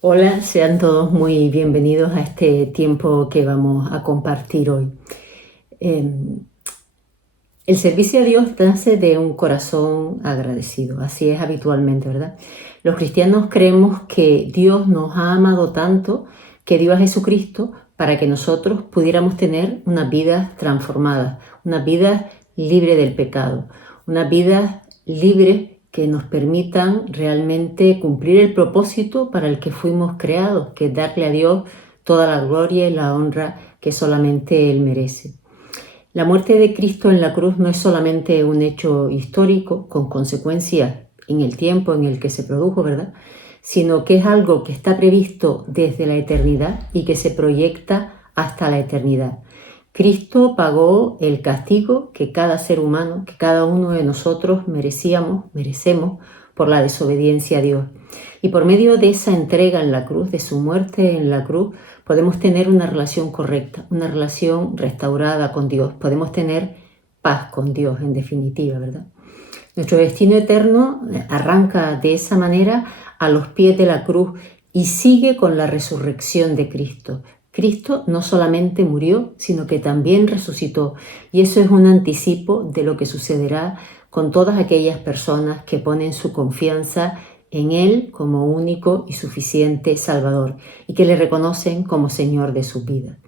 Hola, sean todos muy bienvenidos a este tiempo que vamos a compartir hoy. Eh, el servicio a Dios nace de un corazón agradecido, así es habitualmente, ¿verdad? Los cristianos creemos que Dios nos ha amado tanto que dio a Jesucristo para que nosotros pudiéramos tener una vida transformada, una vida libre del pecado, una vida libre que nos permitan realmente cumplir el propósito para el que fuimos creados, que es darle a Dios toda la gloria y la honra que solamente Él merece. La muerte de Cristo en la cruz no es solamente un hecho histórico con consecuencias en el tiempo en el que se produjo, ¿verdad? Sino que es algo que está previsto desde la eternidad y que se proyecta hasta la eternidad. Cristo pagó el castigo que cada ser humano, que cada uno de nosotros merecemos por la desobediencia a Dios. Y por medio de esa entrega en la cruz, de su muerte en la cruz, podemos tener una relación correcta, una relación restaurada con Dios. Podemos tener paz con Dios, en definitiva, ¿verdad? Nuestro destino eterno arranca de esa manera a los pies de la cruz y sigue con la resurrección de Cristo. Cristo no solamente murió, sino que también resucitó. Y eso es un anticipo de lo que sucederá con todas aquellas personas que ponen su confianza en Él como único y suficiente Salvador y que le reconocen como Señor de su vida.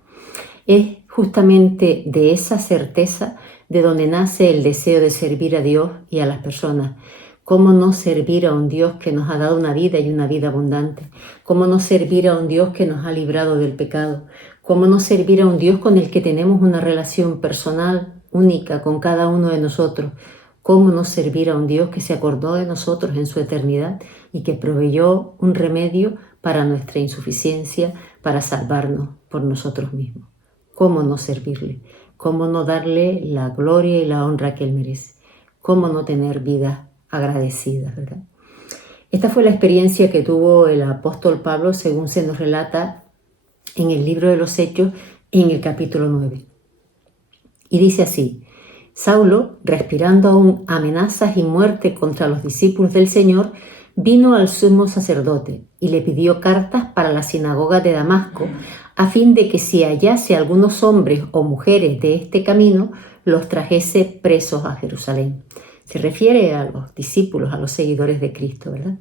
Es justamente de esa certeza de donde nace el deseo de servir a Dios y a las personas. ¿Cómo no servir a un Dios que nos ha dado una vida y una vida abundante? ¿Cómo no servir a un Dios que nos ha librado del pecado? ¿Cómo no servir a un Dios con el que tenemos una relación personal única con cada uno de nosotros? ¿Cómo no servir a un Dios que se acordó de nosotros en su eternidad y que proveyó un remedio para nuestra insuficiencia, para salvarnos por nosotros mismos? ¿Cómo no servirle? ¿Cómo no darle la gloria y la honra que Él merece? ¿Cómo no tener vidas agradecidas, verdad? Esta fue la experiencia que tuvo el apóstol Pablo, según se nos relata en el libro de los Hechos, en el capítulo 9. Y dice así: Saulo, respirando aún amenazas y muerte contra los discípulos del Señor, vino al sumo sacerdote y le pidió cartas para la sinagoga de Damasco, a fin de que si hallase algunos hombres o mujeres de este camino, los trajese presos a Jerusalén. Se refiere a los discípulos, a los seguidores de Cristo, ¿verdad?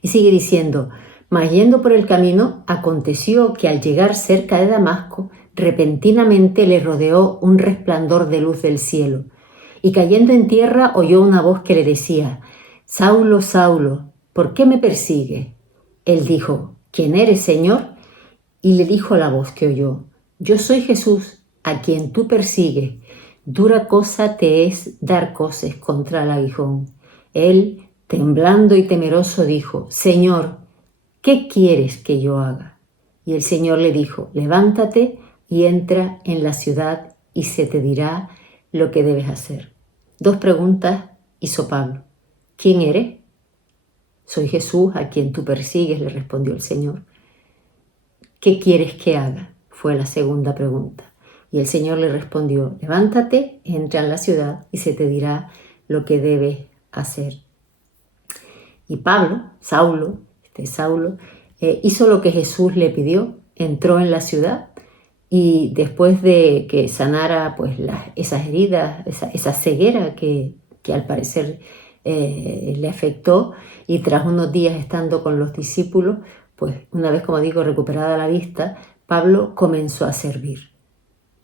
Y sigue diciendo: mas yendo por el camino, aconteció que al llegar cerca de Damasco, repentinamente le rodeó un resplandor de luz del cielo, y cayendo en tierra oyó una voz que le decía: Saulo, Saulo, ¿por qué me persigues? Él dijo: ¿quién eres, Señor? Y le dijo la voz que oyó: yo soy Jesús, a quien tú persigues. Dura cosa te es dar coces contra el aguijón. Él, temblando y temeroso, dijo: Señor, ¿qué quieres que yo haga? Y el Señor le dijo: levántate y entra en la ciudad y se te dirá lo que debes hacer. Dos preguntas hizo Pablo. ¿Quién eres? Soy Jesús, a quien tú persigues, le respondió el Señor. ¿Qué quieres que haga? Fue la segunda pregunta. Y el Señor le respondió: levántate, entra en la ciudad y se te dirá lo que debes hacer. Y Pablo, Saulo, hizo lo que Jesús le pidió, entró en la ciudad y después de que sanara pues esas heridas, esa ceguera que al parecer le afectó, y tras unos días estando con los discípulos, pues una vez, como digo, recuperada la vista, Pablo comenzó a servir.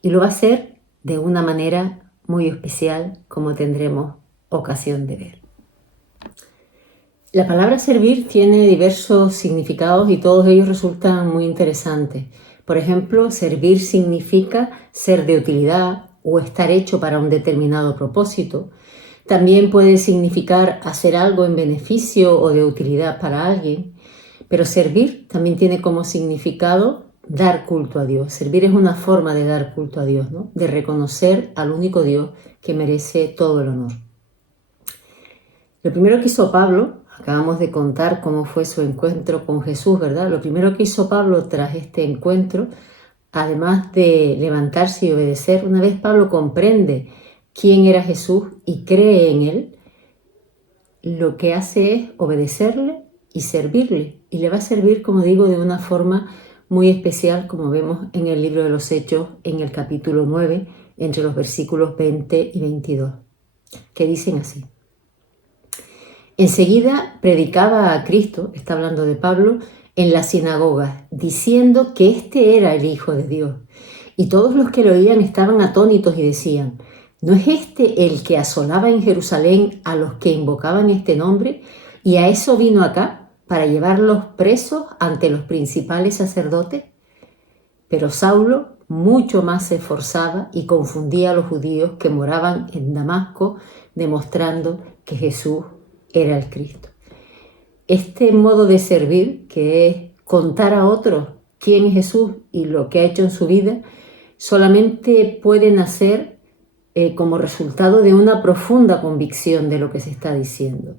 Y lo va a hacer de una manera muy especial, como tendremos ocasión de ver. La palabra servir tiene diversos significados y todos ellos resultan muy interesantes. Por ejemplo, servir significa ser de utilidad o estar hecho para un determinado propósito. También puede significar hacer algo en beneficio o de utilidad para alguien. Pero servir también tiene como significado dar culto a Dios. Servir es una forma de dar culto a Dios, ¿no? De reconocer al único Dios que merece todo el honor. Lo primero que hizo Pablo, acabamos de contar cómo fue su encuentro con Jesús, ¿verdad? Lo primero que hizo Pablo tras este encuentro, además de levantarse y obedecer, una vez Pablo comprende quién era Jesús y cree en él, lo que hace es obedecerle y servirle. Y le va a servir, como digo, de una forma muy especial, como vemos en el libro de los Hechos, en el capítulo 9, entre los versículos 20 y 22, que dicen así. Enseguida predicaba a Cristo, está hablando de Pablo, en las sinagogas, diciendo que este era el Hijo de Dios. Y todos los que lo oían estaban atónitos y decían, ¿no es este el que asolaba en Jerusalén a los que invocaban este nombre? Y a eso vino acá, para llevarlos presos ante los principales sacerdotes. Pero Saulo mucho más se esforzaba y confundía a los judíos que moraban en Damasco, demostrando que Jesús era el Cristo. Este modo de servir, que es contar a otros quién es Jesús y lo que ha hecho en su vida, solamente puede nacer como resultado de una profunda convicción de lo que se está diciendo.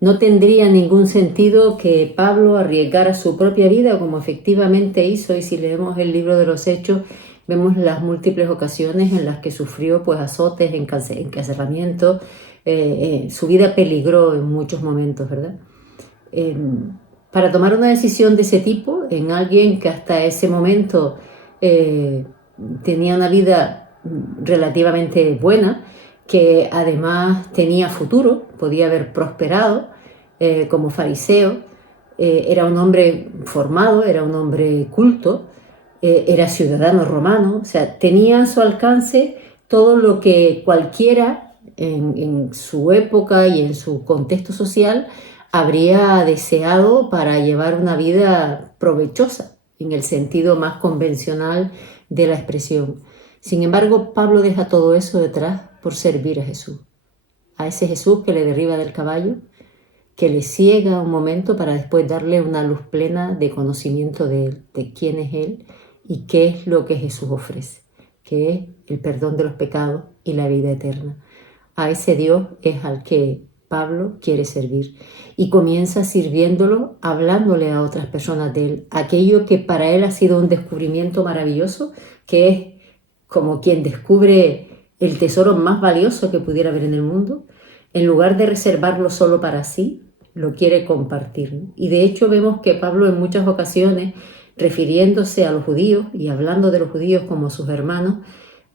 No tendría ningún sentido que Pablo arriesgara su propia vida como efectivamente hizo, y si leemos el libro de los Hechos vemos las múltiples ocasiones en las que sufrió pues azotes, encarcelamientos, su vida peligró en muchos momentos, ¿verdad? Para tomar una decisión de ese tipo en alguien que hasta ese momento tenía una vida relativamente buena, que además tenía futuro, podía haber prosperado como fariseo, era un hombre formado, era un hombre culto, era ciudadano romano, o sea, tenía a su alcance todo lo que cualquiera en su época y en su contexto social habría deseado para llevar una vida provechosa, en el sentido más convencional de la expresión. Sin embargo, Pablo deja todo eso detrás por servir a Jesús. A ese Jesús que le derriba del caballo, que le ciega un momento para después darle una luz plena de conocimiento de él, de quién es él y qué es lo que Jesús ofrece, que es el perdón de los pecados y la vida eterna. A ese Dios es al que Pablo quiere servir y comienza sirviéndolo, hablándole a otras personas de él, aquello que para él ha sido un descubrimiento maravilloso, que es como quien descubre el tesoro más valioso que pudiera haber en el mundo. En lugar de reservarlo solo para sí, lo quiere compartir. Y de hecho vemos que Pablo en muchas ocasiones, refiriéndose a los judíos y hablando de los judíos como sus hermanos,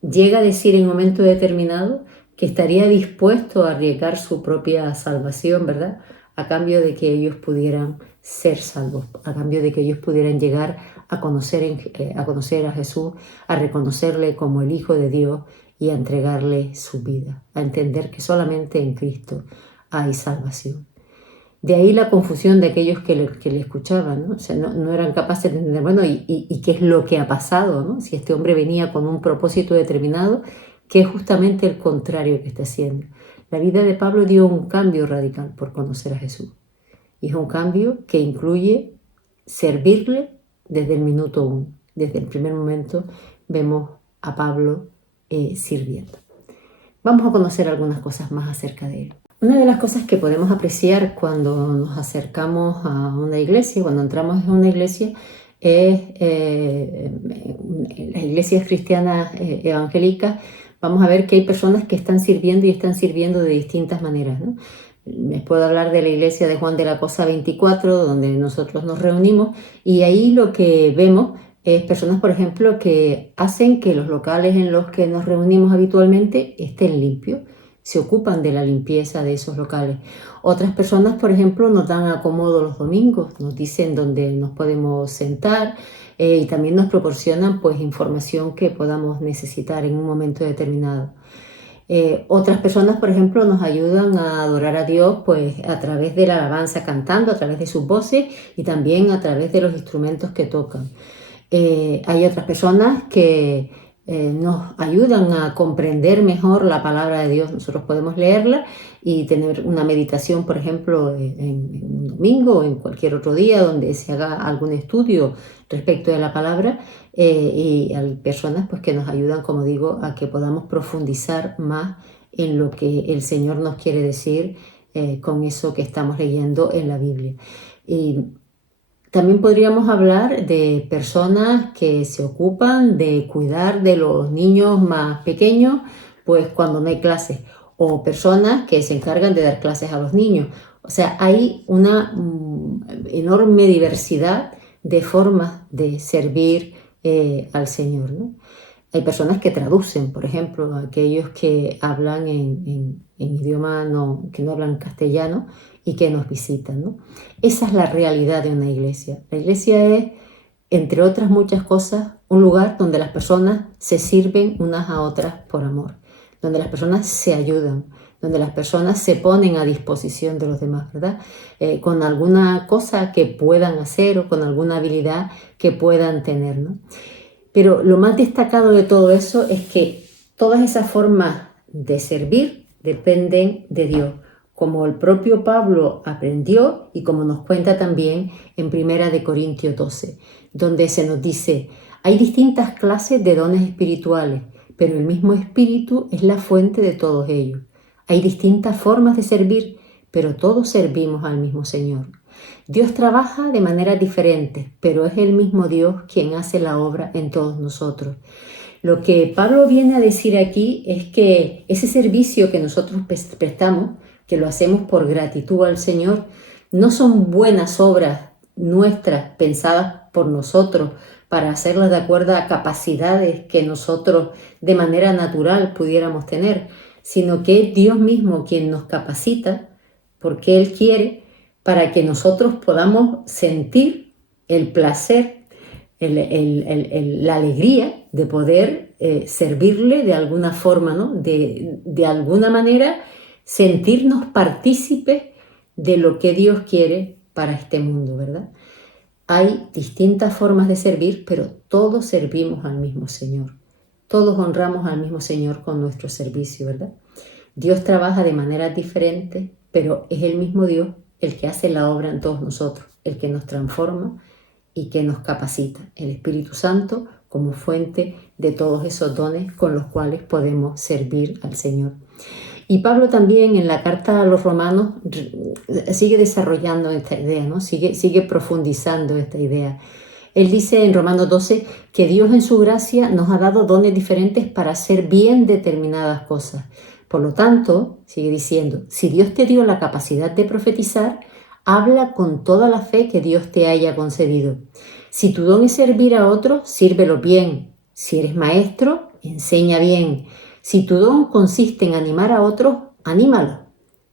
llega a decir en un momento determinado que estaría dispuesto a arriesgar su propia salvación, ¿verdad?, a cambio de que ellos pudieran ser salvos, a cambio de que ellos pudieran llegar a conocer a Jesús, a reconocerle como el Hijo de Dios y a entregarle su vida, a entender que solamente en Cristo hay salvación. De ahí la confusión de aquellos que le escuchaban, ¿no? O sea, no eran capaces de entender, bueno, ¿y qué es lo que ha pasado, ¿no? Si este hombre venía con un propósito determinado, que es justamente el contrario que está haciendo. La vida de Pablo dio un cambio radical por conocer a Jesús. Y es un cambio que incluye servirle desde el minuto uno. Desde el primer momento vemos a Pablo sirviendo. Vamos a conocer algunas cosas más acerca de él. Una de las cosas que podemos apreciar cuando nos acercamos a una iglesia, cuando entramos en una iglesia, es las iglesias cristianas evangélicas. Vamos a ver que hay personas que están sirviendo y están sirviendo de distintas maneras, ¿no? Les puedo hablar de la iglesia de Juan de la Cosa 24, donde nosotros nos reunimos, y ahí lo que vemos es personas, por ejemplo, que hacen que los locales en los que nos reunimos habitualmente estén limpios, se ocupan de la limpieza de esos locales. Otras personas, por ejemplo, nos dan acomodo los domingos, nos dicen dónde nos podemos sentar y también nos proporcionan pues información que podamos necesitar en un momento determinado. Otras personas, por ejemplo, nos ayudan a adorar a Dios pues a través de la alabanza, cantando, a través de sus voces y también a través de los instrumentos que tocan. Hay otras personas que nos ayudan a comprender mejor la palabra de Dios. Nosotros podemos leerla y tener una meditación, por ejemplo, en un domingo o en cualquier otro día donde se haga algún estudio respecto de la palabra, y hay personas pues, que nos ayudan, como digo, a que podamos profundizar más en lo que el Señor nos quiere decir con eso que estamos leyendo en la Biblia. Y también podríamos hablar de personas que se ocupan de cuidar de los niños más pequeños, pues cuando no hay clases, o personas que se encargan de dar clases a los niños, O sea, hay una enorme diversidad de formas de servir al Señor, ¿no? Hay personas que traducen, por ejemplo, aquellos que hablan en idioma que no hablan castellano y que nos visitan, ¿no? Esa es la realidad de una iglesia. La iglesia es, entre otras muchas cosas, un lugar donde las personas se sirven unas a otras por amor, donde las personas se ayudan, donde las personas se ponen a disposición de los demás, ¿verdad? Con alguna cosa que puedan hacer o con alguna habilidad que puedan tener, ¿no? Pero lo más destacado de todo eso es que todas esas formas de servir dependen de Dios, como el propio Pablo aprendió y como nos cuenta también en 1 Corintios 12, donde se nos dice, hay distintas clases de dones espirituales, pero el mismo Espíritu es la fuente de todos ellos. Hay distintas formas de servir, pero todos servimos al mismo Señor. Dios trabaja de maneras diferentes, pero es el mismo Dios quien hace la obra en todos nosotros. Lo que Pablo viene a decir aquí es que ese servicio que nosotros prestamos, que lo hacemos por gratitud al Señor, no son buenas obras nuestras pensadas por nosotros para hacerlas de acuerdo a capacidades que nosotros de manera natural pudiéramos tener, sino que es Dios mismo quien nos capacita porque Él quiere para que nosotros podamos sentir el placer, la alegría de poder servirle de alguna forma, ¿no? De alguna manera sentirnos partícipes de lo que Dios quiere para este mundo, ¿verdad? Hay distintas formas de servir, pero todos servimos al mismo Señor. Todos honramos al mismo Señor con nuestro servicio, ¿verdad? Dios trabaja de maneras diferentes, pero es el mismo Dios el que hace la obra en todos nosotros, el que nos transforma y que nos capacita. El Espíritu Santo como fuente de todos esos dones con los cuales podemos servir al Señor. Y Pablo también en la carta a los romanos sigue desarrollando esta idea, ¿no? Sigue profundizando esta idea. Él dice en Romanos 12 que Dios en su gracia nos ha dado dones diferentes para hacer bien determinadas cosas. Por lo tanto, sigue diciendo, si Dios te dio la capacidad de profetizar, habla con toda la fe que Dios te haya concedido. Si tu don es servir a otros, sírvelo bien. Si eres maestro, enseña bien. Si tu don consiste en animar a otros, anímalo.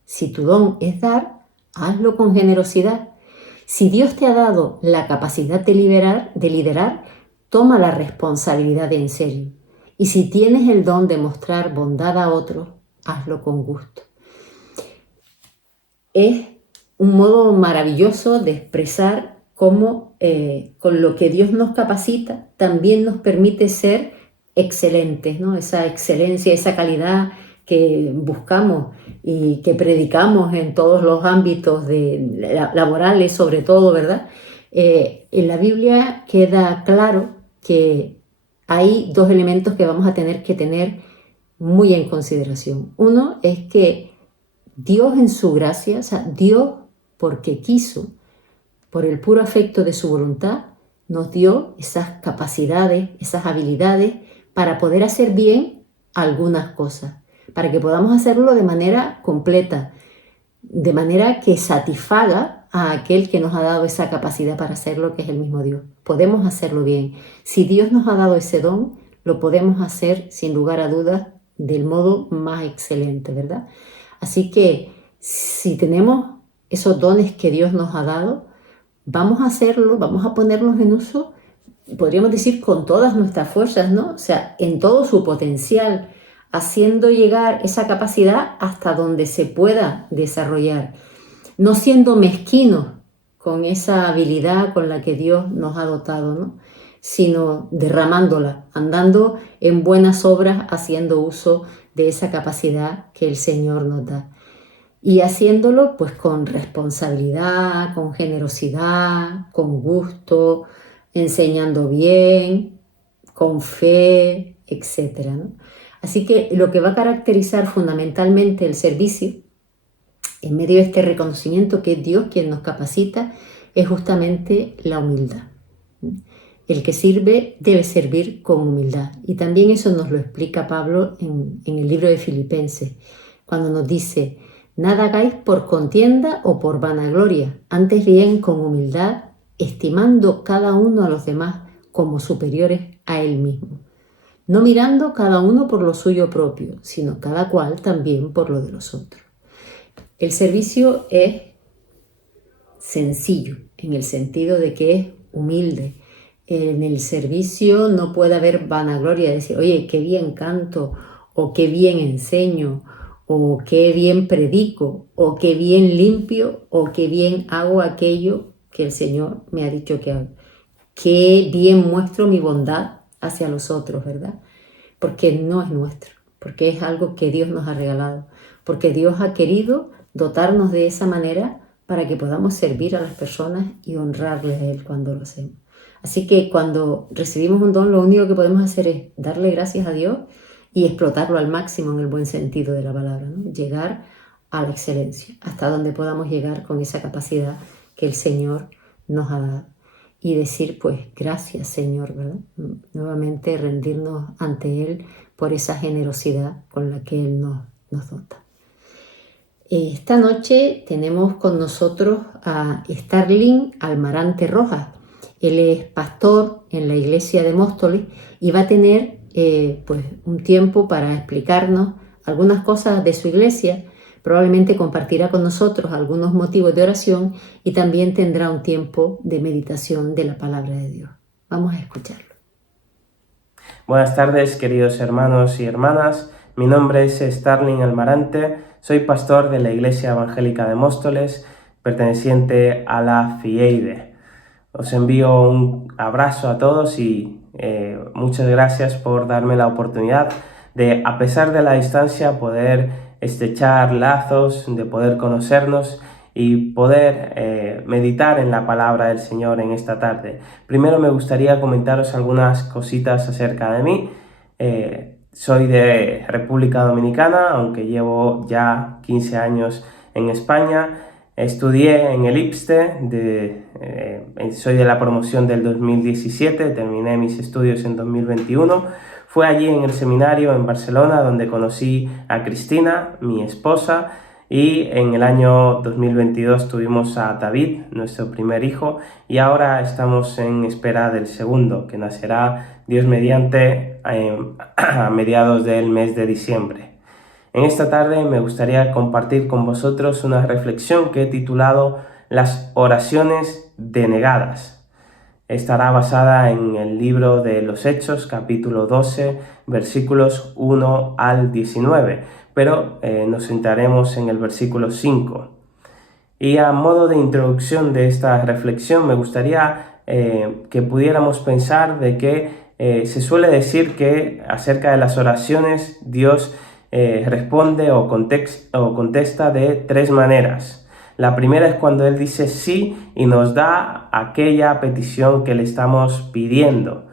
Si tu don es dar, hazlo con generosidad. Si Dios te ha dado la capacidad de liderar, toma la responsabilidad en serio. Y si tienes el don de mostrar bondad a otros, hazlo con gusto. Es un modo maravilloso de expresar cómo con lo que Dios nos capacita también nos permite ser excelentes, ¿no? Esa excelencia, esa calidad que buscamos y que predicamos en todos los ámbitos laborales, sobre todo, ¿verdad? En la Biblia queda claro que hay dos elementos que vamos a tener que tener muy en consideración. Uno es que Dios en su gracia, o sea, Dios porque quiso, por el puro afecto de su voluntad, nos dio esas capacidades, esas habilidades para poder hacer bien algunas cosas, para que podamos hacerlo de manera completa, de manera que satisfaga a aquel que nos ha dado esa capacidad para hacerlo, que es el mismo Dios. Podemos hacerlo bien. Si Dios nos ha dado ese don, lo podemos hacer sin lugar a dudas del modo más excelente, ¿verdad? Así que si tenemos esos dones que Dios nos ha dado, vamos a hacerlo, vamos a ponerlos en uso, podríamos decir con todas nuestras fuerzas, ¿no? O sea, en todo su potencial, haciendo llegar esa capacidad hasta donde se pueda desarrollar, no siendo mezquinos con esa habilidad con la que Dios nos ha dotado, ¿no? Sino derramándola, andando en buenas obras, haciendo uso de esa capacidad que el Señor nos da. Y haciéndolo pues con responsabilidad, con generosidad, con gusto, enseñando bien, con fe, etc., ¿no? Así que lo que va a caracterizar fundamentalmente el servicio, en medio de este reconocimiento que es Dios quien nos capacita, es justamente la humildad. El que sirve debe servir con humildad. Y también eso nos lo explica Pablo en el libro de Filipenses, cuando nos dice: Nada hagáis por contienda o por vanagloria, antes bien con humildad, estimando cada uno a los demás como superiores a él mismo, no mirando cada uno por lo suyo propio, sino cada cual también por lo de los otros. El servicio es sencillo, en el sentido de que es humilde. En el servicio no puede haber vanagloria, de decir, oye, qué bien canto, o qué bien enseño, o qué bien predico, o qué bien limpio, o qué bien hago aquello que el Señor me ha dicho que hago. Qué bien muestro mi bondad hacia los otros, ¿verdad? Porque no es nuestro, porque es algo que Dios nos ha regalado, porque Dios ha querido dotarnos de esa manera para que podamos servir a las personas y honrarles a Él cuando lo hacemos. Así que cuando recibimos un don, lo único que podemos hacer es darle gracias a Dios y explotarlo al máximo en el buen sentido de la palabra, ¿no? Llegar a la excelencia, hasta donde podamos llegar con esa capacidad que el Señor nos ha dado. Y decir, pues, gracias, Señor, ¿verdad? Nuevamente rendirnos ante Él por esa generosidad con la que Él nos dota. Esta noche tenemos con nosotros a Starling Almarante Rojas. Él es pastor en la iglesia de Móstoles y va a tener pues un tiempo para explicarnos algunas cosas de su iglesia. Probablemente compartirá con nosotros algunos motivos de oración y también tendrá un tiempo de meditación de la palabra de Dios. Vamos a escucharlo. Buenas tardes, queridos hermanos y hermanas. Mi nombre es Starling Almarante. Soy pastor de la Iglesia Evangélica de Móstoles, perteneciente a la FIEIDE. Os envío un abrazo a todos y muchas gracias por darme la oportunidad de, a pesar de la distancia, poder estrechar lazos, de poder conocernos y poder meditar en la palabra del Señor en esta tarde. Primero me gustaría comentaros algunas cositas acerca de mí. Soy de República Dominicana, aunque llevo ya 15 años en España. Estudié en el IPSTE, soy de la promoción del 2017, terminé mis estudios en 2021. Fue allí en el seminario en Barcelona donde conocí a Cristina, mi esposa, y en el año 2022 tuvimos a David, nuestro primer hijo, y ahora estamos en espera del segundo, que nacerá, Dios mediante, a mediados del mes de diciembre. En esta tarde me gustaría compartir con vosotros una reflexión que he titulado Las oraciones denegadas. Estará basada en el libro de los Hechos, capítulo 12, versículos 1 al 19, pero nos centraremos en el versículo 5. Y a modo de introducción de esta reflexión me gustaría que pudiéramos pensar de que se suele decir que acerca de las oraciones Dios responde o contesta de tres maneras. La primera es cuando Él dice sí y nos da aquella petición que le estamos pidiendo.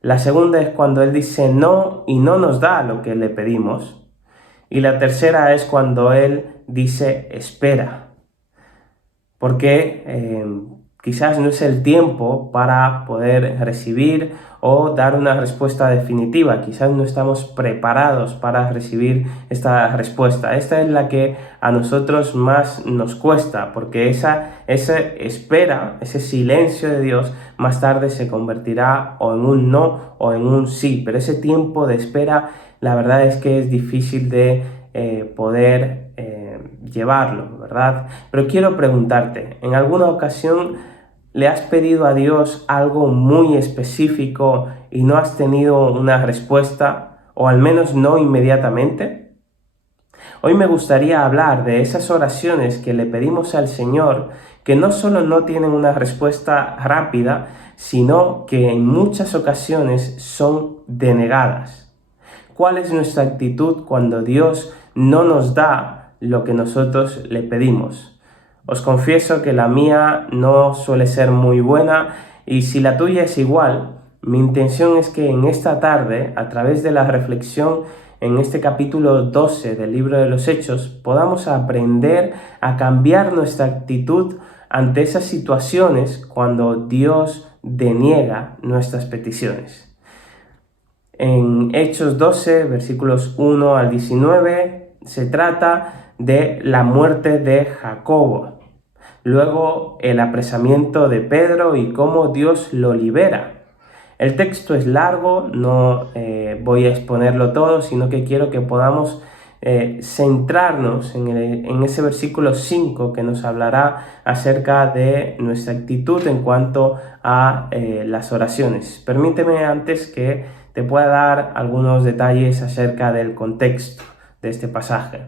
La segunda es cuando Él dice no y no nos da lo que le pedimos. Y la tercera es cuando Él dice espera. Porque quizás no es el tiempo para poder recibir o dar una respuesta definitiva. Quizás no estamos preparados para recibir esta respuesta. Esta es la que a nosotros más nos cuesta, porque esa espera, ese silencio de Dios, más tarde se convertirá o en un no o en un sí. Pero ese tiempo de espera, la verdad es que es difícil de poder llevarlo, ¿verdad? Pero quiero preguntarte, ¿en alguna ocasión le has pedido a Dios algo muy específico y no has tenido una respuesta, o al menos no inmediatamente? Hoy me gustaría hablar de esas oraciones que le pedimos al Señor, que no solo no tienen una respuesta rápida, sino que en muchas ocasiones son denegadas. ¿Cuál es nuestra actitud cuando Dios no nos da lo que nosotros le pedimos? Os confieso que la mía no suele ser muy buena, y si la tuya es igual, mi intención es que en esta tarde, a través de la reflexión en este capítulo 12 del libro de los Hechos, podamos aprender a cambiar nuestra actitud ante esas situaciones cuando Dios deniega nuestras peticiones. En Hechos 12, versículos 1 al 19, se trata de la muerte de Jacobo. Luego el apresamiento de Pedro y cómo Dios lo libera. El texto es largo, no voy a exponerlo todo, sino que quiero que podamos centrarnos en ese versículo 5 que nos hablará acerca de nuestra actitud en cuanto a las oraciones. Permíteme antes que te pueda dar algunos detalles acerca del contexto de este pasaje.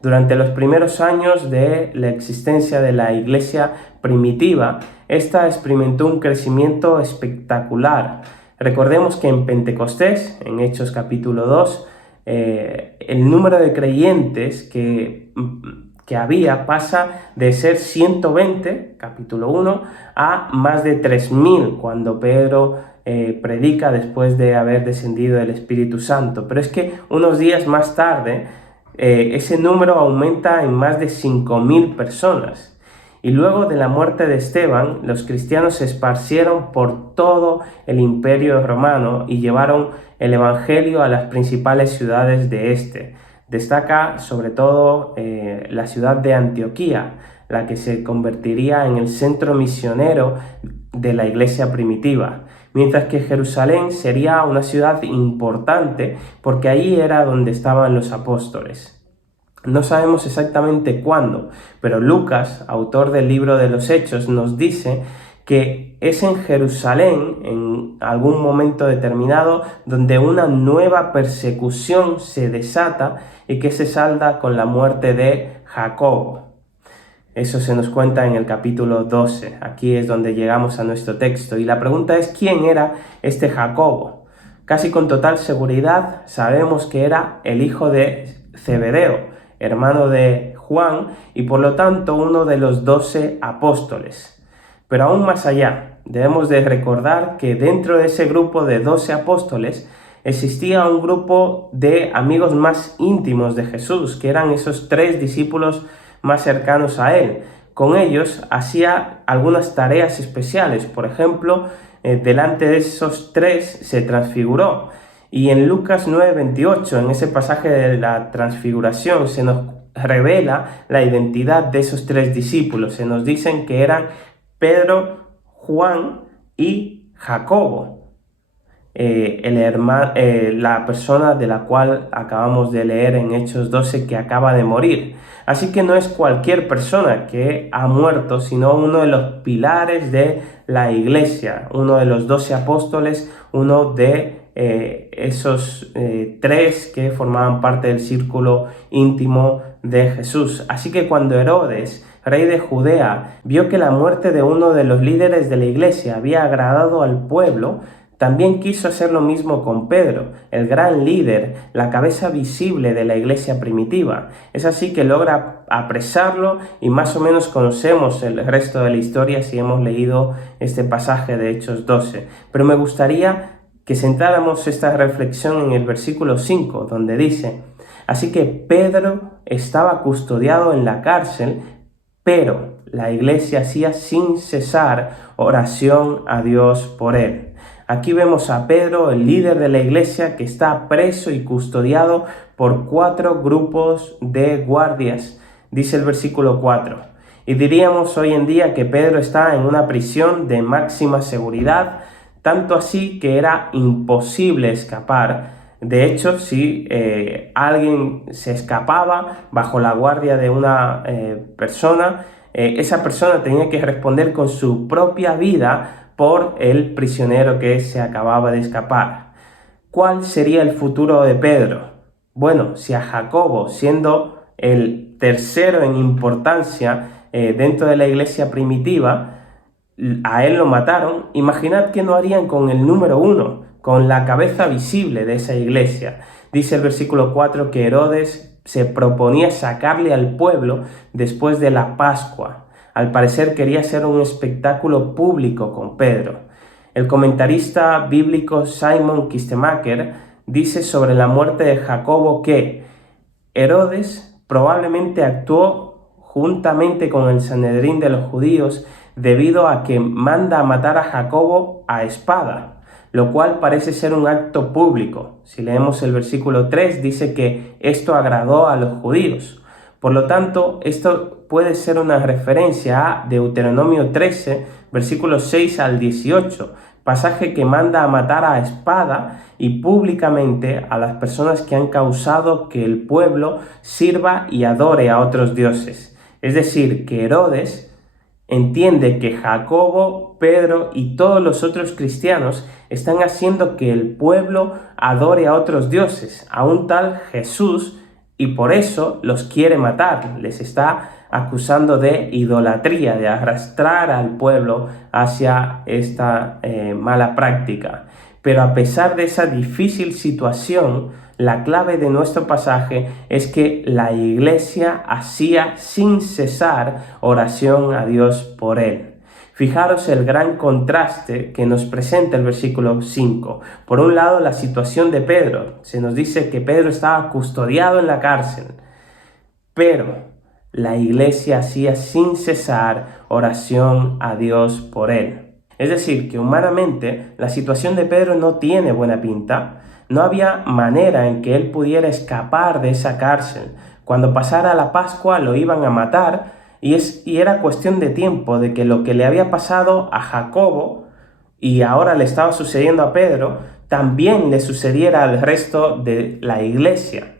Durante los primeros años de la existencia de la iglesia primitiva, esta experimentó un crecimiento espectacular. Recordemos que en Pentecostés, en Hechos capítulo 2, el número de creyentes que había pasa de ser 120, capítulo 1, a más de 3.000 cuando Pedro predica después de haber descendido el Espíritu Santo. Pero es que unos días más tarde ese número aumenta en más de 5.000 personas. Y luego de la muerte de Esteban, los cristianos se esparcieron por todo el imperio romano y llevaron el evangelio a las principales ciudades de este. Destaca sobre todo la ciudad de Antioquía, la que se convertiría en el centro misionero de la iglesia primitiva, mientras que Jerusalén sería una ciudad importante porque ahí era donde estaban los apóstoles. No sabemos exactamente cuándo, pero Lucas, autor del libro de los Hechos, nos dice que es en Jerusalén, en algún momento determinado, donde una nueva persecución se desata y que se salda con la muerte de Jacobo. Eso se nos cuenta en el capítulo 12. Aquí es donde llegamos a nuestro texto. Y la pregunta es, ¿quién era este Jacobo? Casi con total seguridad sabemos que era el hijo de Zebedeo, hermano de Juan, y por lo tanto uno de los 12 apóstoles. Pero aún más allá, debemos de recordar que dentro de ese grupo de 12 apóstoles existía un grupo de amigos más íntimos de Jesús, que eran esos 3 discípulos más cercanos a él. Con ellos hacía algunas tareas especiales. Por ejemplo, delante de esos 3 se transfiguró. Y en Lucas 9:28, en ese pasaje de la transfiguración, se nos revela la identidad de esos 3 discípulos. Se nos dicen que eran Pedro, Juan y Jacobo, la persona de la cual acabamos de leer en Hechos 12 que acaba de morir. Así que no es cualquier persona que ha muerto, sino uno de los pilares de la iglesia, uno de los 12 apóstoles, uno de esos 3 que formaban parte del círculo íntimo de Jesús. Así que cuando Herodes, rey de Judea, vio que la muerte de uno de los líderes de la iglesia había agradado al pueblo, también quiso hacer lo mismo con Pedro, el gran líder, la cabeza visible de la iglesia primitiva. Es así que logra apresarlo y más o menos conocemos el resto de la historia si hemos leído este pasaje de Hechos 12. Pero me gustaría que centráramos esta reflexión en el versículo 5, donde dice: así que Pedro estaba custodiado en la cárcel, pero la iglesia hacía sin cesar oración a Dios por él. Aquí vemos a Pedro, el líder de la iglesia, que está preso y custodiado por 4 grupos de guardias, dice el versículo 4. Y diríamos hoy en día que Pedro está en una prisión de máxima seguridad, tanto así que era imposible escapar. De hecho, si alguien se escapaba bajo la guardia de una persona, esa persona tenía que responder con su propia vida por el prisionero que se acababa de escapar. ¿Cuál sería el futuro de Pedro? Bueno, si a Jacobo, siendo el tercero en importancia dentro de la iglesia primitiva, a él lo mataron, imaginad qué no harían con el número 1, con la cabeza visible de esa iglesia. Dice el versículo 4 que Herodes se proponía sacarle al pueblo después de la Pascua. Al parecer quería hacer un espectáculo público con Pedro. El comentarista bíblico Simon Kistemaker dice sobre la muerte de Jacobo que Herodes probablemente actuó juntamente con el Sanedrín de los judíos debido a que manda a matar a Jacobo a espada, lo cual parece ser un acto público. Si leemos el versículo 3, dice que esto agradó a los judíos. Por lo tanto, esto puede ser una referencia a Deuteronomio 13, versículos 6 al 18, pasaje que manda a matar a espada y públicamente a las personas que han causado que el pueblo sirva y adore a otros dioses. Es decir, que Herodes entiende que Jacobo, Pedro y todos los otros cristianos están haciendo que el pueblo adore a otros dioses, a un tal Jesús, y por eso los quiere matar. Les está acusando de idolatría, de arrastrar al pueblo hacia esta mala práctica. Pero a pesar de esa difícil situación, la clave de nuestro pasaje es que la iglesia hacía sin cesar oración a Dios por él. Fijaros el gran contraste que nos presenta el versículo 5. Por un lado, la situación de Pedro. Se nos dice que Pedro estaba custodiado en la cárcel, pero la iglesia hacía sin cesar oración a Dios por él. Es decir, que humanamente la situación de Pedro no tiene buena pinta. No había manera en que él pudiera escapar de esa cárcel. Cuando pasara la Pascua lo iban a matar y era cuestión de tiempo de que lo que le había pasado a Jacobo y ahora le estaba sucediendo a Pedro, también le sucediera al resto de la iglesia.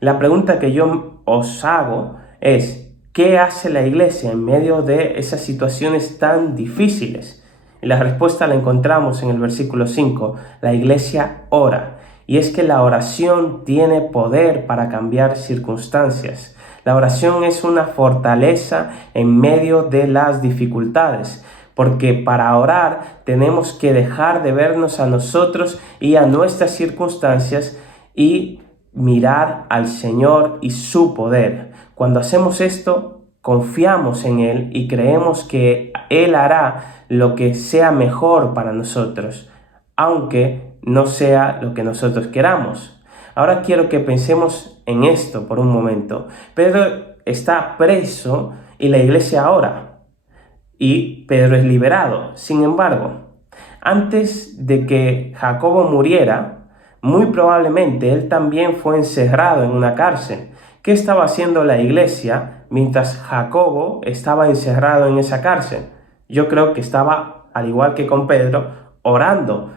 La pregunta que yo os hago es, ¿qué hace la iglesia en medio de esas situaciones tan difíciles? Y la respuesta la encontramos en el versículo 5. La iglesia ora. Y es que la oración tiene poder para cambiar circunstancias. La oración es una fortaleza en medio de las dificultades. Porque para orar tenemos que dejar de vernos a nosotros y a nuestras circunstancias y mirar al Señor y su poder. Cuando hacemos esto, confiamos en Él y creemos que Él hará lo que sea mejor para nosotros, aunque no sea lo que nosotros queramos. Ahora quiero que pensemos en esto por un momento. Pedro está preso y la iglesia ora, y Pedro es liberado. Sin embargo, antes de que Jacobo muriera, muy probablemente él también fue encerrado en una cárcel. ¿Qué estaba haciendo la iglesia mientras Jacobo estaba encerrado en esa cárcel? Yo creo que estaba, al igual que con Pedro, orando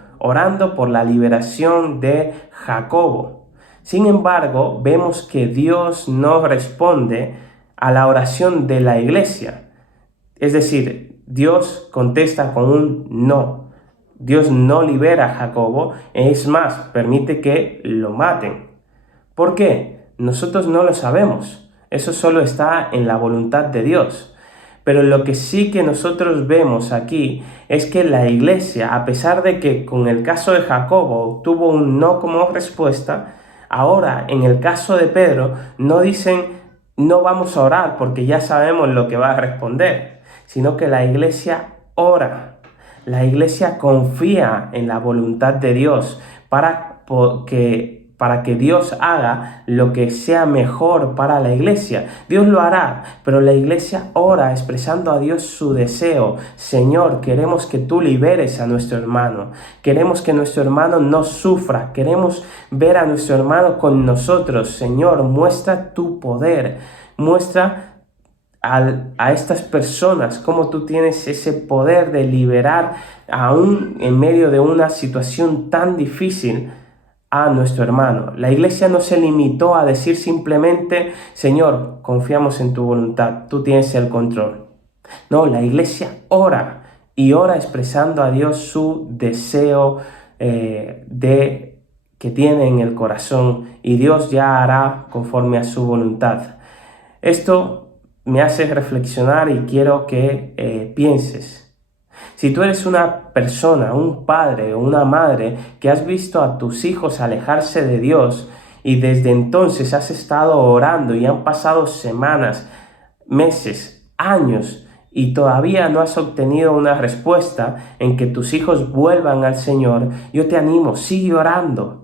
por la liberación de Jacobo. Sin embargo, vemos que Dios no responde a la oración de la iglesia. Es decir, Dios contesta con un no. Dios no libera a Jacobo, es más, permite que lo maten. ¿Por qué? Nosotros no lo sabemos. Eso solo está en la voluntad de Dios. Pero lo que sí que nosotros vemos aquí es que la iglesia, a pesar de que con el caso de Jacobo tuvo un no como respuesta, ahora en el caso de Pedro no dicen no vamos a orar porque ya sabemos lo que va a responder, sino que la iglesia ora. La iglesia confía en la voluntad de Dios para que Dios haga lo que sea mejor para la iglesia. Dios lo hará, pero la iglesia ora expresando a Dios su deseo. Señor, queremos que tú liberes a nuestro hermano. Queremos que nuestro hermano no sufra. Queremos ver a nuestro hermano con nosotros. Señor, muestra tu poder. Muestra a estas personas cómo tú tienes ese poder de liberar aún en medio de una situación tan difícil a nuestro hermano. La iglesia no se limitó a decir simplemente, Señor, confiamos en tu voluntad, tú tienes el control. No, la iglesia ora y ora expresando a Dios su deseo que tiene en el corazón, y Dios ya hará conforme a su voluntad. Esto me hace reflexionar y quiero que pienses. Si tú eres una persona, un padre o una madre que has visto a tus hijos alejarse de Dios y desde entonces has estado orando y han pasado semanas, meses, años y todavía no has obtenido una respuesta en que tus hijos vuelvan al Señor, yo te animo, sigue orando.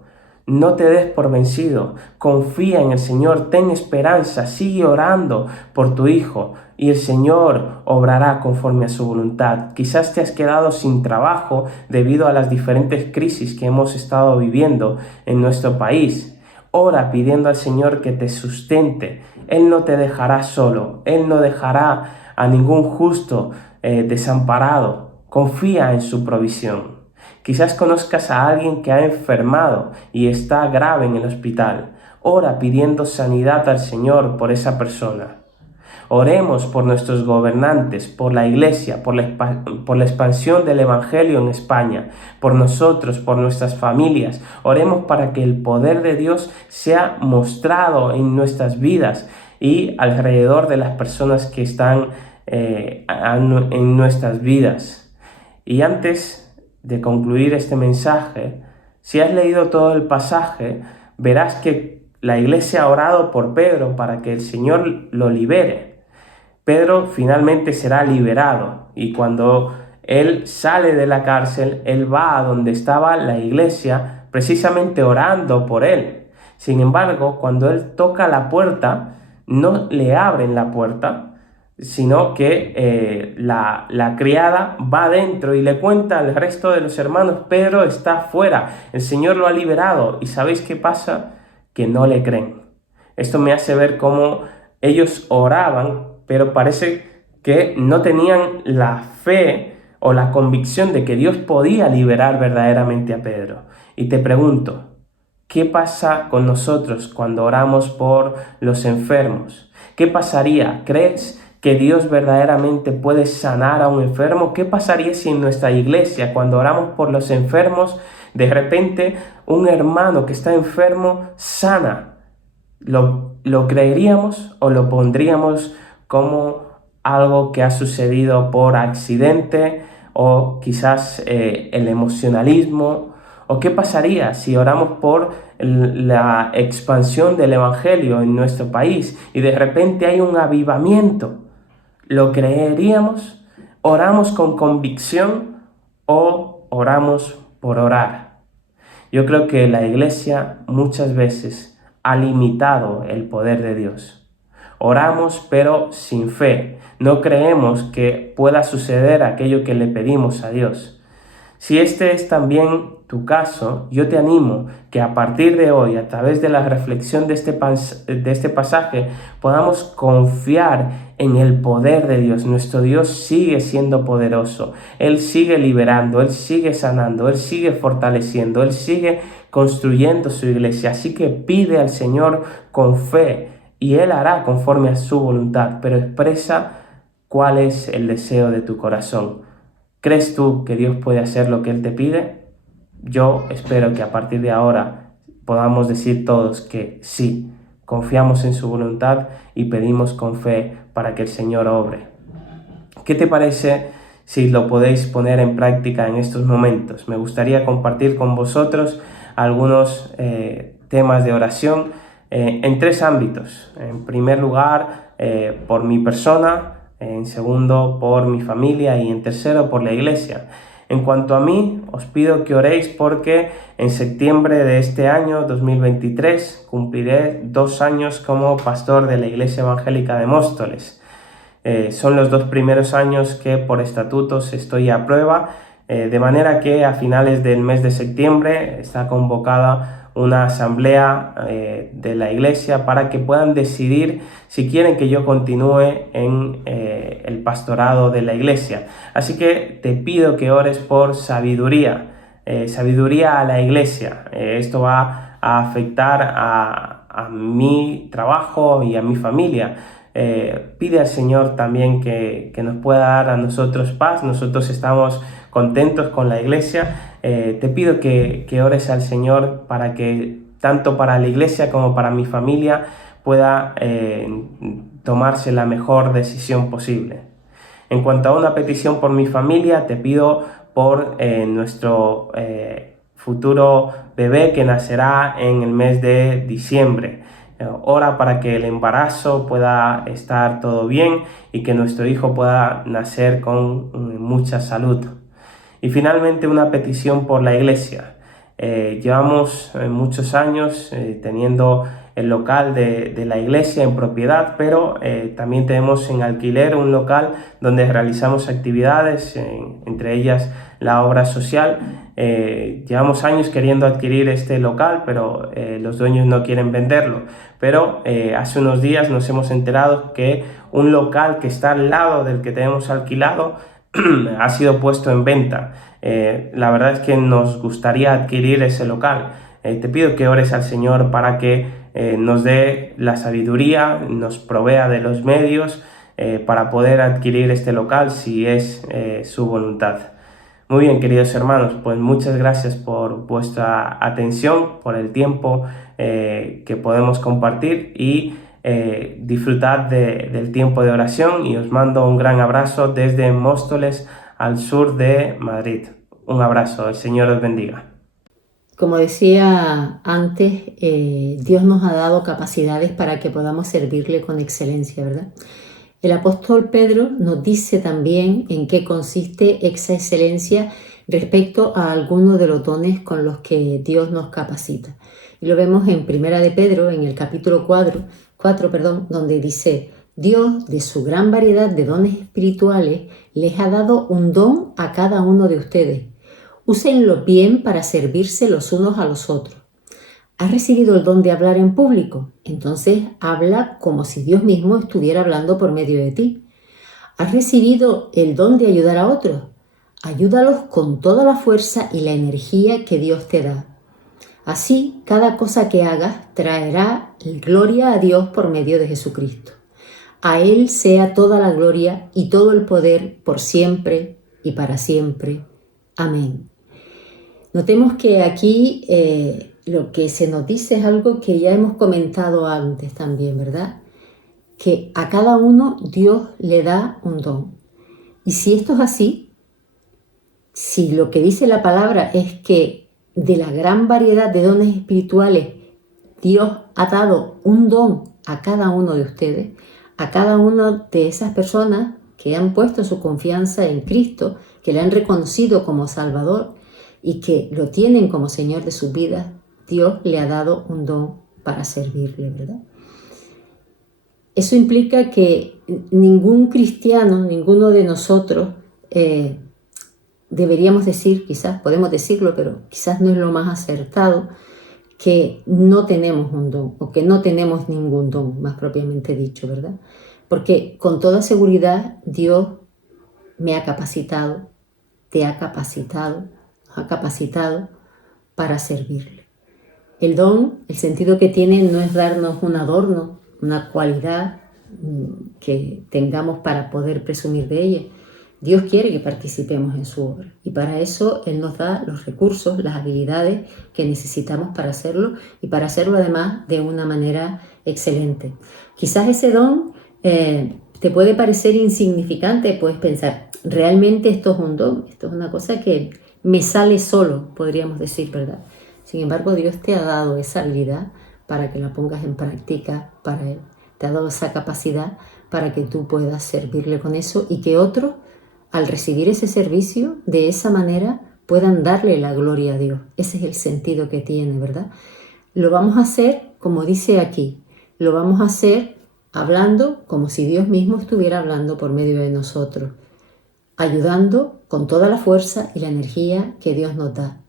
No te des por vencido, confía en el Señor, ten esperanza, sigue orando por tu hijo y el Señor obrará conforme a su voluntad. Quizás te has quedado sin trabajo debido a las diferentes crisis que hemos estado viviendo en nuestro país. Ora pidiendo al Señor que te sustente Él no te dejará solo, Él no dejará a ningún justo desamparado. Confía en su provisión. Quizás conozcas a alguien que ha enfermado y está grave en el hospital. Ora pidiendo sanidad al Señor por esa persona. Oremos por nuestros gobernantes, por la Iglesia, por la expansión del Evangelio en España, por nosotros, por nuestras familias. Oremos para que el poder de Dios sea mostrado en nuestras vidas y alrededor de las personas que están en nuestras vidas. Y antes de concluir este mensaje, si has leído todo el pasaje, verás que la Iglesia ha orado por Pedro para que el Señor lo libere. Pedro finalmente será liberado y cuando él sale de la cárcel, él va a donde estaba la Iglesia precisamente orando por él. Sin embargo, cuando él toca la puerta, no le abren la puerta, sino que la criada va adentro y le cuenta al resto de los hermanos: Pedro está fuera, el Señor lo ha liberado. ¿Y sabéis qué pasa? Que no le creen. Esto me hace ver cómo ellos oraban, pero parece que no tenían la fe o la convicción de que Dios podía liberar verdaderamente a Pedro. Y te pregunto, ¿qué pasa con nosotros cuando oramos por los enfermos? ¿Qué pasaría? ¿Crees que Dios verdaderamente puede sanar a un enfermo? ¿Qué pasaría si en nuestra iglesia, cuando oramos por los enfermos, de repente un hermano que está enfermo sana? ¿Lo creeríamos o lo pondríamos como algo que ha sucedido por accidente o quizás el emocionalismo? ¿O qué pasaría si oramos por la expansión del Evangelio en nuestro país y de repente hay un avivamiento? ¿Lo creeríamos? ¿Oramos con convicción o oramos por orar? Yo creo que la Iglesia muchas veces ha limitado el poder de Dios. Oramos pero sin fe. No creemos que pueda suceder aquello que le pedimos a Dios. Si este es también tu caso, yo te animo que a partir de hoy, a través de la reflexión de este pasaje, podamos confiar en el poder de Dios. Nuestro Dios sigue siendo poderoso. Él sigue liberando, Él sigue sanando, Él sigue fortaleciendo, Él sigue construyendo su iglesia. Así que pide al Señor con fe y Él hará conforme a su voluntad, pero expresa cuál es el deseo de tu corazón. ¿Crees tú que Dios puede hacer lo que Él te pide? Yo espero que a partir de ahora podamos decir todos que sí, confiamos en su voluntad y pedimos con fe para que el Señor obre. ¿Qué te parece si lo podéis poner en práctica en estos momentos? Me gustaría compartir con vosotros algunos temas de oración en 3 ámbitos. En primer lugar, por mi persona. En segundo, por mi familia y en tercero, por la iglesia. En cuanto a mí, os pido que oréis porque en septiembre de este año 2023 cumpliré 2 años como pastor de la Iglesia Evangélica de Móstoles. Son los 2 primeros años que por estatutos estoy a prueba, de manera que a finales del mes de septiembre está convocada una asamblea de la iglesia para que puedan decidir si quieren que yo continúe en el pastorado de la iglesia. Así que te pido que ores por sabiduría a la iglesia. Esto va a afectar a mi trabajo y a mi familia. Pide al Señor también que nos pueda dar a nosotros paz. Nosotros estamos contentos con la iglesia. Te pido que ores al Señor para que tanto para la iglesia como para mi familia pueda tomarse la mejor decisión posible. En cuanto a una petición por mi familia, te pido por nuestro futuro bebé que nacerá en el mes de diciembre. Ora para que el embarazo pueda estar todo bien y que nuestro hijo pueda nacer con mucha salud. Y finalmente una petición por la iglesia. Llevamos muchos años teniendo el local de la iglesia en propiedad, pero también tenemos en alquiler un local donde realizamos actividades, entre ellas la obra social. Llevamos años queriendo adquirir este local, pero los dueños no quieren venderlo. Pero hace unos días nos hemos enterado que un local que está al lado del que tenemos alquilado ha sido puesto en venta. La verdad es que nos gustaría adquirir ese local. Te pido que ores al Señor para que nos dé la sabiduría, nos provea de los medios para poder adquirir este local si es su voluntad. Muy bien, queridos hermanos, pues muchas gracias por vuestra atención, por el tiempo que podemos compartir y disfrutad del tiempo de oración, y os mando un gran abrazo desde Móstoles, al sur de Madrid. Un abrazo, el Señor os bendiga. Como decía antes, Dios nos ha dado capacidades para que podamos servirle con excelencia, ¿verdad? El apóstol Pedro nos dice también en qué consiste esa excelencia respecto a algunos de los dones con los que Dios nos capacita. Y lo vemos en Primera de Pedro, en el capítulo 4, donde dice: Dios, de su gran variedad de dones espirituales, les ha dado un don a cada uno de ustedes. Úsenlo bien para servirse los unos a los otros. ¿Has recibido el don de hablar en público? Entonces habla como si Dios mismo estuviera hablando por medio de ti. ¿Has recibido el don de ayudar a otros? Ayúdalos con toda la fuerza y la energía que Dios te da. Así, cada cosa que hagas traerá gloria a Dios por medio de Jesucristo. A Él sea toda la gloria y todo el poder por siempre y para siempre. Amén. Notemos que aquí lo que se nos dice es algo que ya hemos comentado antes también, ¿verdad? Que a cada uno Dios le da un don. Y si esto es así, si lo que dice la palabra es que de la gran variedad de dones espirituales Dios ha dado un don a cada uno de ustedes, a cada una de esas personas que han puesto su confianza en Cristo, que le han reconocido como Salvador y que lo tienen como Señor de sus vidas, Dios le ha dado un don para servirle, ¿verdad? Eso implica que ningún cristiano, ninguno de nosotros, deberíamos decir, quizás podemos decirlo, pero quizás no es lo más acertado, que no tenemos un don o que no tenemos ningún don, más propiamente dicho, ¿verdad? Porque con toda seguridad Dios me ha capacitado, te ha capacitado, nos ha capacitado para servirle. El don, el sentido que tiene no es darnos un adorno, una cualidad que tengamos para poder presumir de ella. Dios quiere que participemos en su obra y para eso Él nos da los recursos, las habilidades que necesitamos para hacerlo y para hacerlo además de una manera excelente. Quizás ese don te puede parecer insignificante, puedes pensar, realmente esto es un don, esto es una cosa que me sale solo, podríamos decir, ¿verdad? Sin embargo, Dios te ha dado esa habilidad para que la pongas en práctica para Él. Te ha dado esa capacidad para que tú puedas servirle con eso y que otros, al recibir ese servicio, de esa manera puedan darle la gloria a Dios. Ese es el sentido que tiene, ¿verdad? Lo vamos a hacer como dice aquí, lo vamos a hacer hablando como si Dios mismo estuviera hablando por medio de nosotros, ayudando con toda la fuerza y la energía que Dios nos da.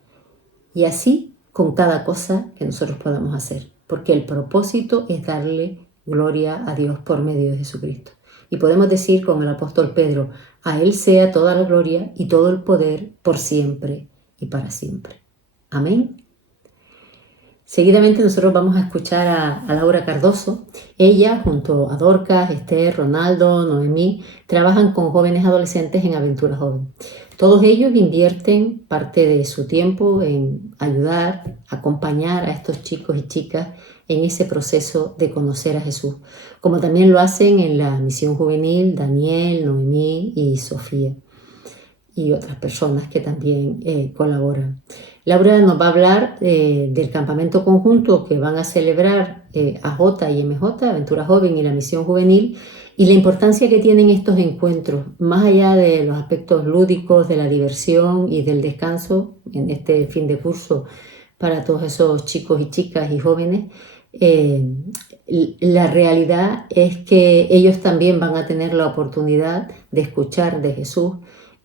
Y así con cada cosa que nosotros podamos hacer, porque el propósito es darle gloria a Dios por medio de Jesucristo. Y podemos decir con el apóstol Pedro, a Él sea toda la gloria y todo el poder por siempre y para siempre. Amén. Seguidamente nosotros vamos a escuchar a Laura Cardoso. Ella, junto a Dorcas, Esther, Ronaldo, Noemí, trabajan con jóvenes adolescentes en Aventura Joven. Todos ellos invierten parte de su tiempo en ayudar, acompañar a estos chicos y chicas en ese proceso de conocer a Jesús, como también lo hacen en la misión juvenil Daniel, Noemí y Sofía y otras personas que también colaboran. Laura nos va a hablar del campamento conjunto que van a celebrar AJ y MJ, Aventura Joven y la Misión Juvenil, y la importancia que tienen estos encuentros, más allá de los aspectos lúdicos, de la diversión y del descanso en este fin de curso para todos esos chicos y chicas y jóvenes. La realidad es que ellos también van a tener la oportunidad de escuchar de Jesús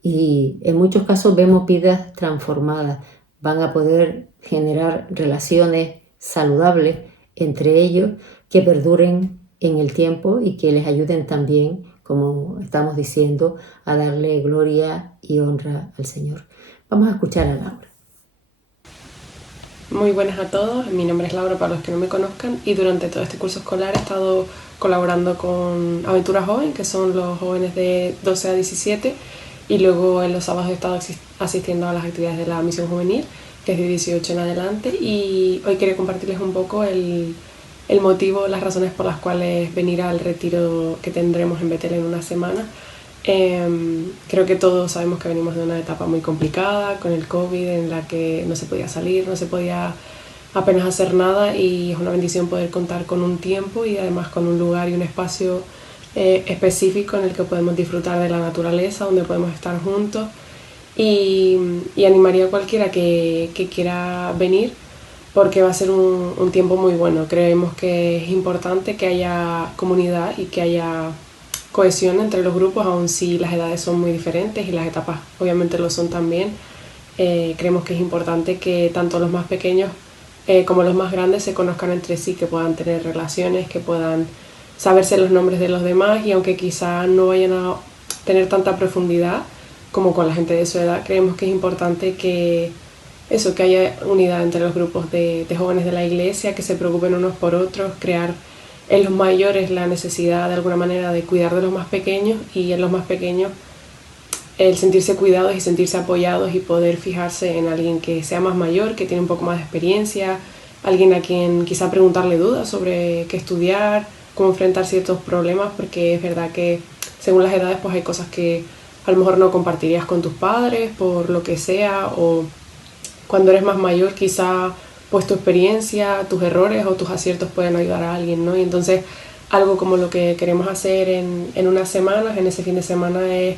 y en muchos casos vemos vidas transformadas. Van a poder generar relaciones saludables entre ellos que perduren en el tiempo y que les ayuden también, como estamos diciendo, a darle gloria y honra al Señor. Vamos a escuchar a Laura. Muy buenas a todos, mi nombre es Laura para los que no me conozcan y durante todo este curso escolar he estado colaborando con Aventura Joven, que son los jóvenes de 12 a 17, y luego en los sábados he estado asistiendo a las actividades de la misión juvenil, que es de 18 en adelante, y hoy quería compartirles un poco el motivo, las razones por las cuales venir al retiro que tendremos en Betel en una semana. Creo que todos sabemos que venimos de una etapa muy complicada con el COVID, en la que no se podía salir, no se podía apenas hacer nada, y es una bendición poder contar con un tiempo y además con un lugar y un espacio específico en el que podemos disfrutar de la naturaleza, donde podemos estar juntos, y animaría a cualquiera que quiera venir, porque va a ser un tiempo muy bueno. Creemos que es importante que haya comunidad y que haya cohesión entre los grupos, aun si las edades son muy diferentes y las etapas obviamente lo son también. Creemos que es importante que tanto los más pequeños como los más grandes se conozcan entre sí, que puedan tener relaciones, que puedan saberse los nombres de los demás, y aunque quizá no vayan a tener tanta profundidad como con la gente de su edad, creemos que es importante que haya unidad entre los grupos de jóvenes de la iglesia, que se preocupen unos por otros, crear en los mayores la necesidad de alguna manera de cuidar de los más pequeños, y en los más pequeños el sentirse cuidados y sentirse apoyados y poder fijarse en alguien que sea más mayor, que tiene un poco más de experiencia, alguien a quien quizá preguntarle dudas sobre qué estudiar, cómo enfrentar ciertos problemas, porque es verdad que según las edades pues hay cosas que a lo mejor no compartirías con tus padres por lo que sea, o cuando eres más mayor quizá pues tu experiencia, tus errores o tus aciertos pueden ayudar a alguien, ¿no? Y entonces algo como lo que queremos hacer en unas semanas, en ese fin de semana, es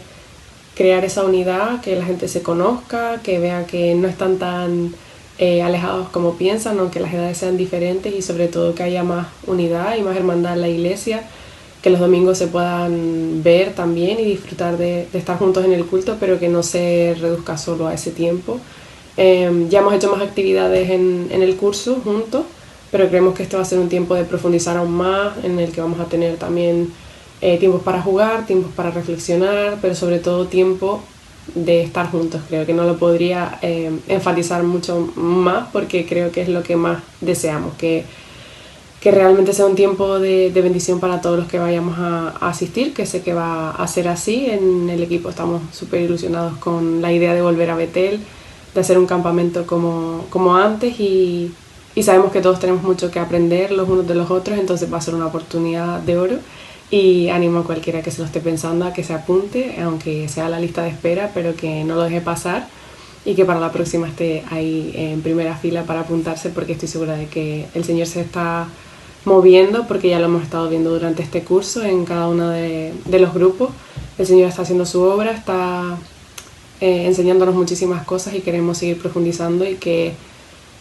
crear esa unidad, que la gente se conozca, que vea que no están tan alejados como piensan, aunque las edades sean diferentes, y sobre todo que haya más unidad y más hermandad en la iglesia, que los domingos se puedan ver también y disfrutar de estar juntos en el culto, pero que no se reduzca solo a ese tiempo. Ya hemos hecho más actividades en el curso juntos, pero creemos que este va a ser un tiempo de profundizar aún más, en el que vamos a tener también tiempos para jugar, tiempos para reflexionar, pero sobre todo tiempo de estar juntos. Creo que no lo podría enfatizar mucho más, porque creo que es lo que más deseamos, que realmente sea un tiempo de bendición para todos los que vayamos a asistir, que sé que va a ser así. En el equipo estamos súper ilusionados con la idea de volver a Betel, de hacer un campamento como antes, y sabemos que todos tenemos mucho que aprender los unos de los otros, entonces va a ser una oportunidad de oro, y animo a cualquiera que se lo esté pensando a que se apunte, aunque sea la lista de espera, pero que no lo deje pasar, y que para la próxima esté ahí en primera fila para apuntarse, porque estoy segura de que el Señor se está moviendo, porque ya lo hemos estado viendo durante este curso en cada uno de los grupos. El Señor está haciendo su obra, está enseñándonos muchísimas cosas, y queremos seguir profundizando, y que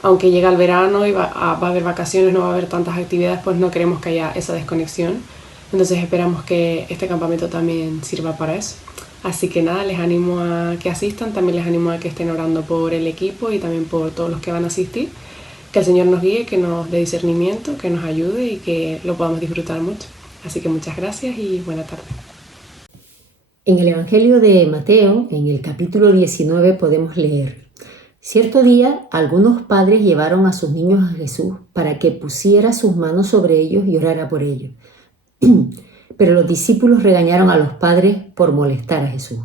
aunque llega el verano y va a haber vacaciones, no va a haber tantas actividades, pues no queremos que haya esa desconexión. Entonces esperamos que este campamento también sirva para eso. Así que nada, les animo a que asistan, también les animo a que estén orando por el equipo y también por todos los que van a asistir. Que el Señor nos guíe, que nos dé discernimiento, que nos ayude y que lo podamos disfrutar mucho. Así que muchas gracias y buena tarde. En el Evangelio de Mateo, en el capítulo 19, podemos leer: cierto día, algunos padres llevaron a sus niños a Jesús para que pusiera sus manos sobre ellos y orara por ellos. Pero los discípulos regañaron a los padres por molestar a Jesús.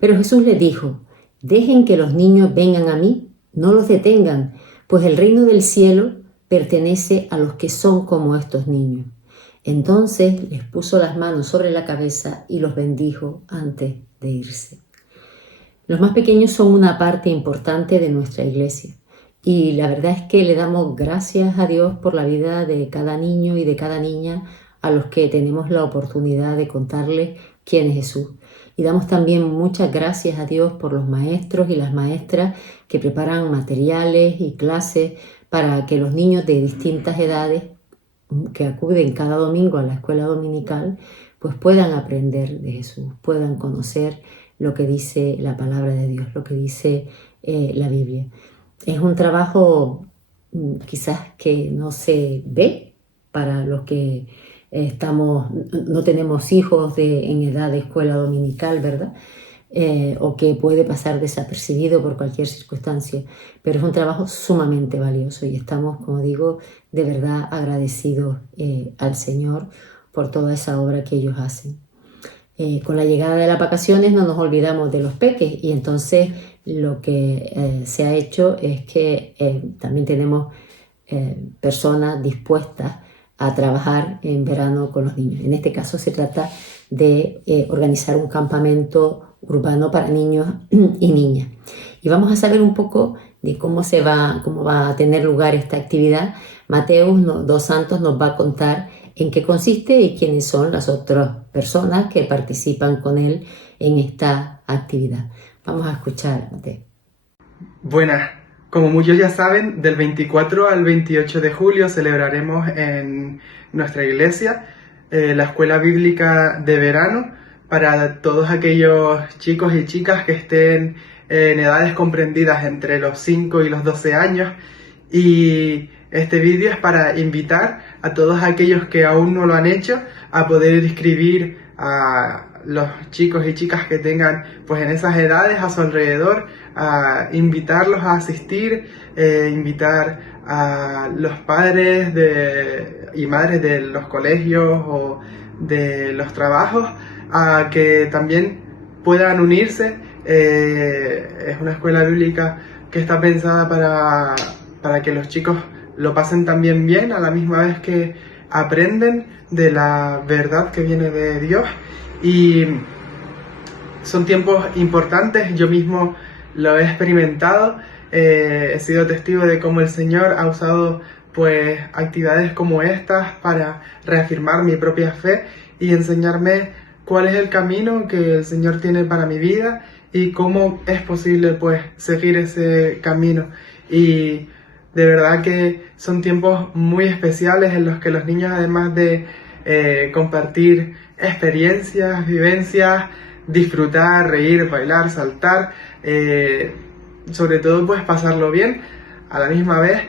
Pero Jesús les dijo: dejen que los niños vengan a mí, no los detengan, pues el reino del cielo pertenece a los que son como estos niños. Entonces les puso las manos sobre la cabeza y los bendijo antes de irse. Los más pequeños son una parte importante de nuestra iglesia, y la verdad es que le damos gracias a Dios por la vida de cada niño y de cada niña a los que tenemos la oportunidad de contarles quién es Jesús. Y damos también muchas gracias a Dios por los maestros y las maestras que preparan materiales y clases para que los niños de distintas edades que acuden cada domingo a la escuela dominical pues puedan aprender de Jesús, puedan conocer lo que dice la palabra de Dios, lo que dice la Biblia. Es un trabajo quizás que no se ve para los que no tenemos hijos en edad de escuela dominical, ¿verdad? O que puede pasar desapercibido por cualquier circunstancia, pero es un trabajo sumamente valioso y estamos, como digo, de verdad agradecidos al Señor por toda esa obra que ellos hacen. Con la llegada de las vacaciones no nos olvidamos de los peques y entonces lo que se ha hecho es que también tenemos personas dispuestas a trabajar en verano con los niños. En este caso se trata de organizar un campamento urbano para niños y niñas. Y vamos a saber un poco de cómo va a tener lugar esta actividad. Mateus dos Santos nos va a contar en qué consiste y quiénes son las otras personas que participan con él en esta actividad. Vamos a escuchar, Mateo. Buenas. Como muchos ya saben, del 24 al 28 de julio celebraremos en nuestra iglesia la escuela bíblica de verano para todos aquellos chicos y chicas que estén en edades comprendidas entre los 5 y los 12 años. Y este vídeo es para invitar a todos aquellos que aún no lo han hecho a poder inscribir a los chicos y chicas que tengan pues en esas edades a su alrededor, a invitarlos a asistir, invitar a los padres y madres de los colegios o de los trabajos a que también puedan unirse. Es una escuela bíblica que está pensada para que los chicos lo pasen también bien, a la misma vez que aprenden de la verdad que viene de Dios. Y son tiempos importantes, yo mismo lo he experimentado, he sido testigo de cómo el Señor ha usado pues actividades como estas para reafirmar mi propia fe y enseñarme cuál es el camino que el Señor tiene para mi vida y cómo es posible pues seguir ese camino. Y de verdad que son tiempos muy especiales en los que los niños, además de compartir experiencias, vivencias, disfrutar, reír, bailar, saltar, sobre todo pues pasarlo bien, a la misma vez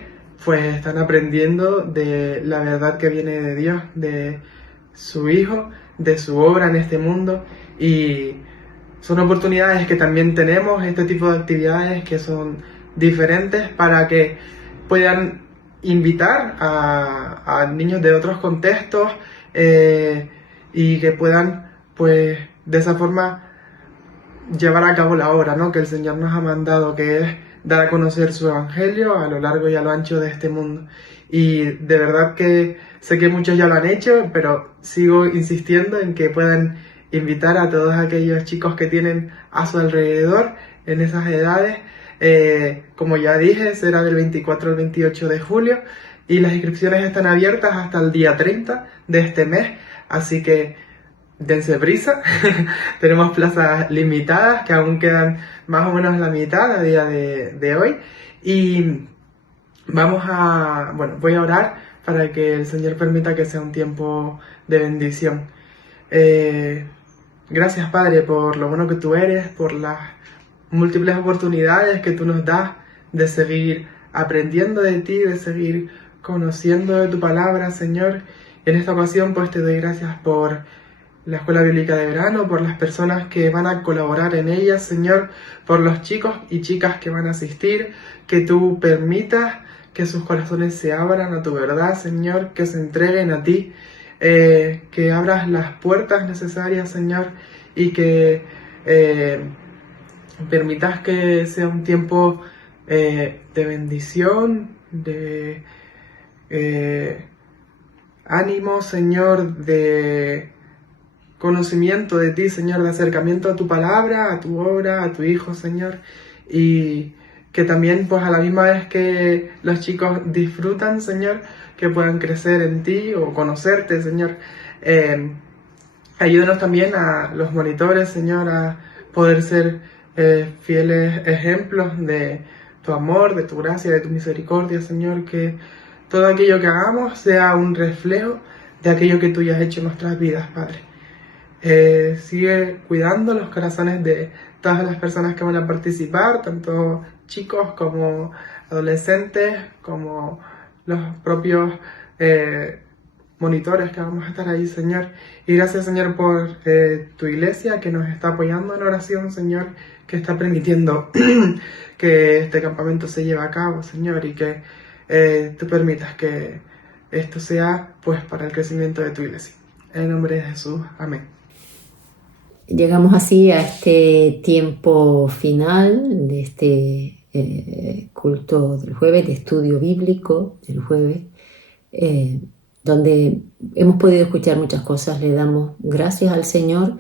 pues están aprendiendo de la verdad que viene de Dios, de su Hijo, de su obra en este mundo. Y son oportunidades que también tenemos, este tipo de actividades que son diferentes para que puedan invitar a niños de otros contextos y que puedan pues de esa forma llevar a cabo la obra, ¿no?, que el Señor nos ha mandado, que es dar a conocer su evangelio a lo largo y a lo ancho de este mundo. Y de verdad que sé que muchos ya lo han hecho, pero sigo insistiendo en que puedan invitar a todos aquellos chicos que tienen a su alrededor en esas edades. Como ya dije, será del 24 al 28 de julio y las inscripciones están abiertas hasta el día 30 de este mes, así que dense prisa. Tenemos plazas limitadas que aún quedan más o menos la mitad a día de hoy y voy a orar para que el Señor permita que sea un tiempo de bendición. Gracias, Padre, por lo bueno que tú eres, por las múltiples oportunidades que tú nos das de seguir aprendiendo de ti, de seguir conociendo de tu palabra, Señor. En esta ocasión pues te doy gracias por la Escuela Bíblica de Verano, por las personas que van a colaborar en ella, Señor, por los chicos y chicas que van a asistir, que tú permitas que sus corazones se abran a tu verdad, Señor, que se entreguen a ti, que abras las puertas necesarias, Señor, y que permitas que sea un tiempo de bendición, de ánimo, Señor, de conocimiento de ti, Señor, de acercamiento a tu palabra, a tu obra, a tu Hijo, Señor, y que también, pues a la misma vez que los chicos disfrutan, Señor, que puedan crecer en ti o conocerte, Señor. Ayúdanos también a los monitores, Señor, a poder ser fieles ejemplos de tu amor, de tu gracia, de tu misericordia, Señor, que todo aquello que hagamos sea un reflejo de aquello que tú ya has hecho en nuestras vidas, Padre. Sigue cuidando los corazones de todas las personas que van a participar, tanto chicos como adolescentes, como los propios monitores que vamos a estar ahí, Señor. Y gracias, Señor, por tu iglesia que nos está apoyando en oración, Señor, que está permitiendo que este campamento se lleve a cabo, Señor, y que tú permitas que esto sea pues para el crecimiento de tu iglesia. En el nombre de Jesús, amén. Llegamos así a este tiempo final de este culto del jueves, de estudio bíblico del jueves, donde hemos podido escuchar muchas cosas. Le damos gracias al Señor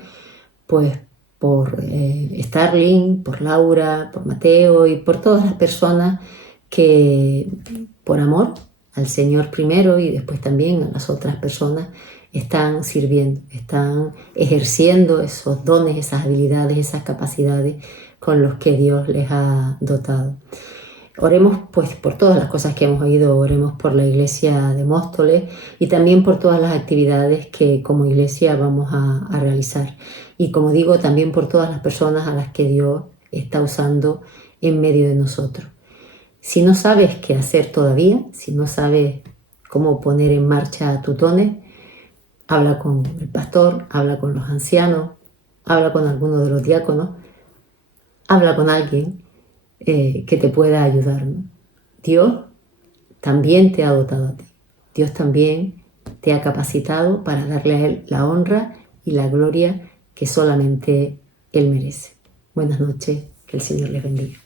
pues por Starling, por Laura, por Mateo y por todas las personas que por amor al Señor primero y después también a las otras personas están sirviendo, están ejerciendo esos dones, esas habilidades, esas capacidades con los que Dios les ha dotado. Oremos pues por todas las cosas que hemos oído, oremos por la iglesia de Móstoles y también por todas las actividades que como iglesia vamos a realizar. Y como digo, también por todas las personas a las que Dios está usando en medio de nosotros. Si no sabes qué hacer todavía, si no sabes cómo poner en marcha tus dones, habla con el pastor, habla con los ancianos, habla con alguno de los diáconos, habla con alguien que te pueda ayudar, ¿no? Dios también te ha dotado a ti. Dios también te ha capacitado para darle a Él la honra y la gloria que solamente Él merece. Buenas noches, que el Señor les bendiga.